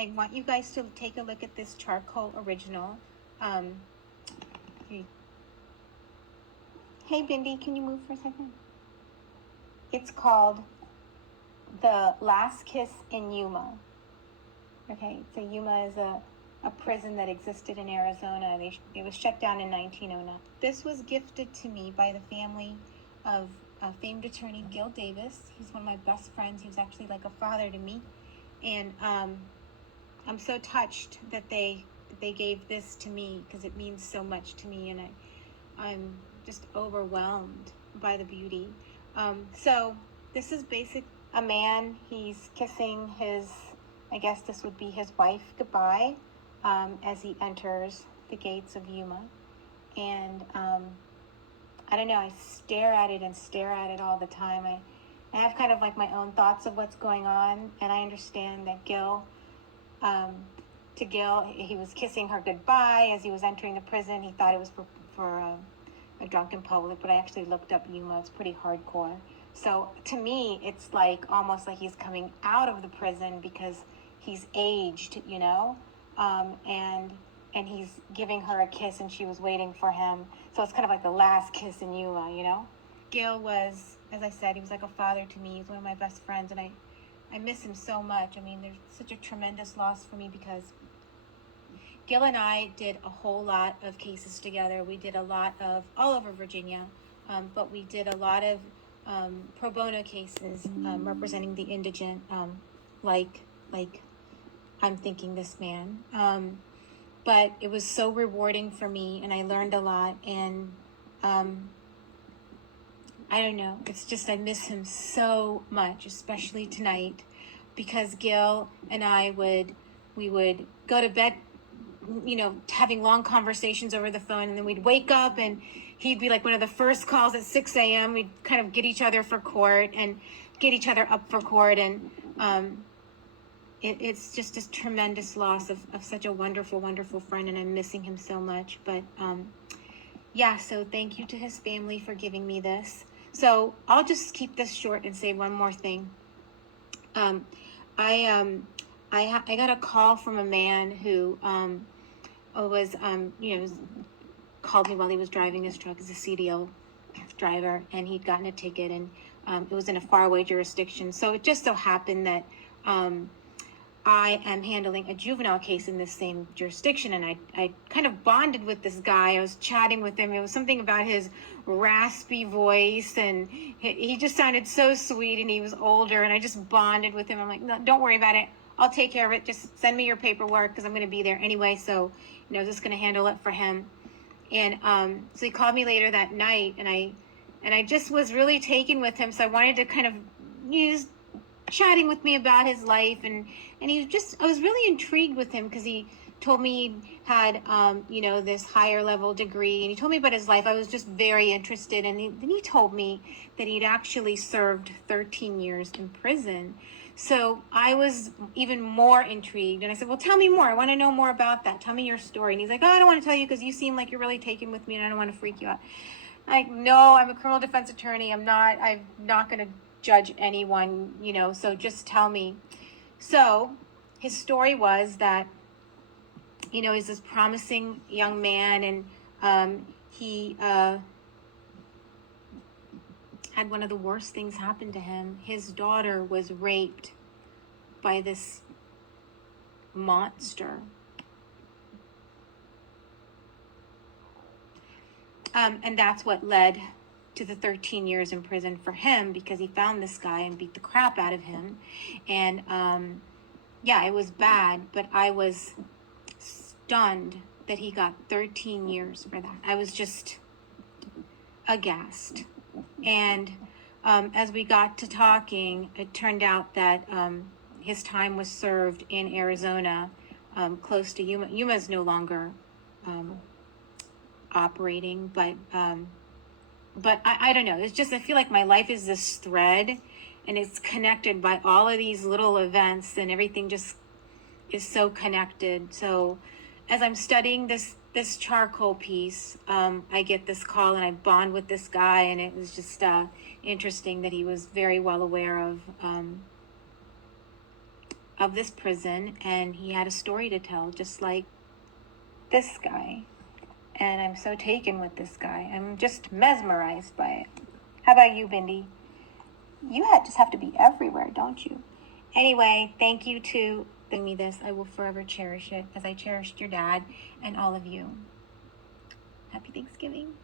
I want you guys to take a look at this charcoal original. Hey, Bindi, can you move for a second? It's called The Last Kiss in Yuma. Okay, so Yuma is a prison that existed in Arizona. It was shut down in 1909. This was gifted to me by the family of famed attorney Gil Davis. He's one of my best friends. He was actually like a father to me. And I'm so touched that they gave this to me, because it means so much to me, and I'm just overwhelmed by the beauty. So this is basic. A man, he's kissing his, I guess this would be his wife, goodbye, as he enters the gates of Yuma. And I don't know, I stare at it all the time. I have kind of like my own thoughts of what's going on, and I understand that Gil, he was kissing her goodbye as he was entering the prison. He thought it was for a drunken public, but I actually looked up Yuma. It's pretty hardcore. So to me, it's like almost like he's coming out of the prison because he's aged, you know, and he's giving her a kiss, and she was waiting for him. So it's kind of like the last kiss in Yuma, you know. Gil was, as I said, he was like a father to me. He's one of my best friends, and I miss him so much. I mean, there's such a tremendous loss for me, because Gil and I did a whole lot of cases together. We did a lot of, all over Virginia, but we did a lot of pro bono cases representing the indigent, like I'm thinking this man. But it was so rewarding for me, and I learned a lot, and I don't know, it's just, I miss him so much, especially tonight, because Gil and I we would go to bed, you know, having long conversations over the phone, and then we'd wake up and he'd be like one of the first calls at 6 a.m. We'd kind of get each other for court and get each other up for court, and it's just a tremendous loss of such a wonderful, wonderful friend, and I'm missing him so much. But yeah, so thank you to his family for giving me this. So I'll just keep this short and say one more thing. I got a call from a man who was called me while he was driving his truck as a CDL driver, and he'd gotten a ticket, and it was in a faraway jurisdiction. So it just so happened that I am handling a juvenile case in this same jurisdiction, and I kind of bonded with this guy. I was chatting with him. It was something about his raspy voice, and he just sounded so sweet, and he was older, and I just bonded with him. I'm like, no, don't worry about it. I'll take care of it. Just send me your paperwork, because I'm going to be there anyway. So, you know, I was just going to handle it for him. And so he called me later that night, and I just was really taken with him. So I wanted to kind of use chatting with me about his life, and I was really intrigued with him, because he told me he had this higher level degree, and he told me about his life. I was just very interested, and then he told me that he'd actually served 13 years in prison. So I was even more intrigued, and I said, well, tell me more. I want to know more about that. Tell me your story. And he's like, oh, I don't want to tell you because you seem like you're really taken with me, and I don't want to freak you out. I'm like, no, I'm a criminal defense attorney. I'm not going to judge anyone, so just tell me. So his story was that, he's this promising young man, and he had one of the worst things happen to him. His daughter was raped by this monster. And that's what led to the 13 years in prison for him, because he found this guy and beat the crap out of him. And it was bad, but I was stunned that he got 13 years for that. I was just aghast. And as we got to talking, it turned out that his time was served in Arizona, close to Yuma. Yuma is no longer operating, but I don't know. It's just, I feel like my life is this thread, and it's connected by all of these little events, and everything just is so connected. So as I'm studying this charcoal piece, I get this call, and I bond with this guy, and it was just interesting that he was very well aware of this prison, and he had a story to tell, just like this guy. And I'm so taken with this guy. I'm just mesmerized by it. How about you, Bindi? You just have to be everywhere, don't you? Anyway, thank you to giving me this. I will forever cherish it as I cherished your dad and all of you. Happy Thanksgiving.